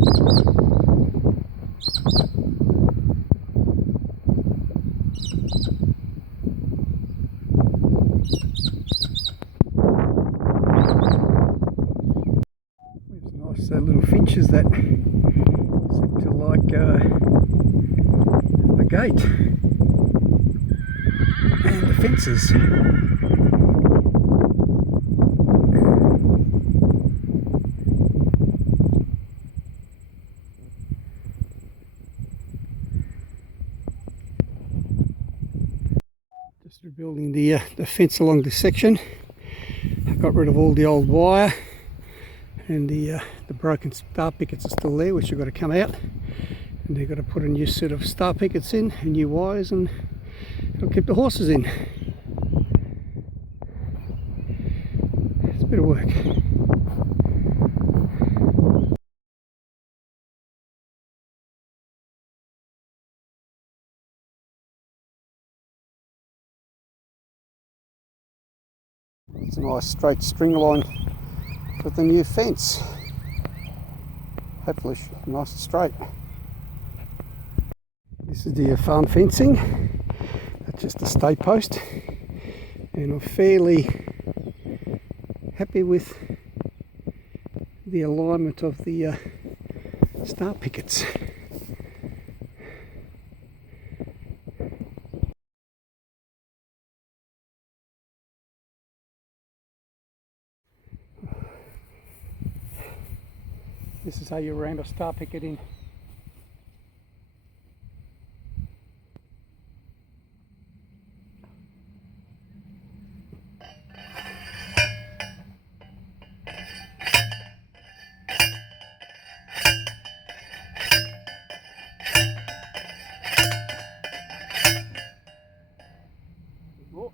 Nice little finches that seem to like the gate and the fences. Just rebuilding the fence along this section. I got rid of all the old wire, and the broken star pickets are still there, which have got to come out, and they've got to put a new set of star pickets in and new wires, and it'll keep the horses in. It's a bit of work. It's a nice straight string line for the new fence. Hopefully nice and straight. This is the farm fencing. That's just a stay post, and I'm fairly happy with the alignment of the star pickets. This is how you round a star picket in. Oh.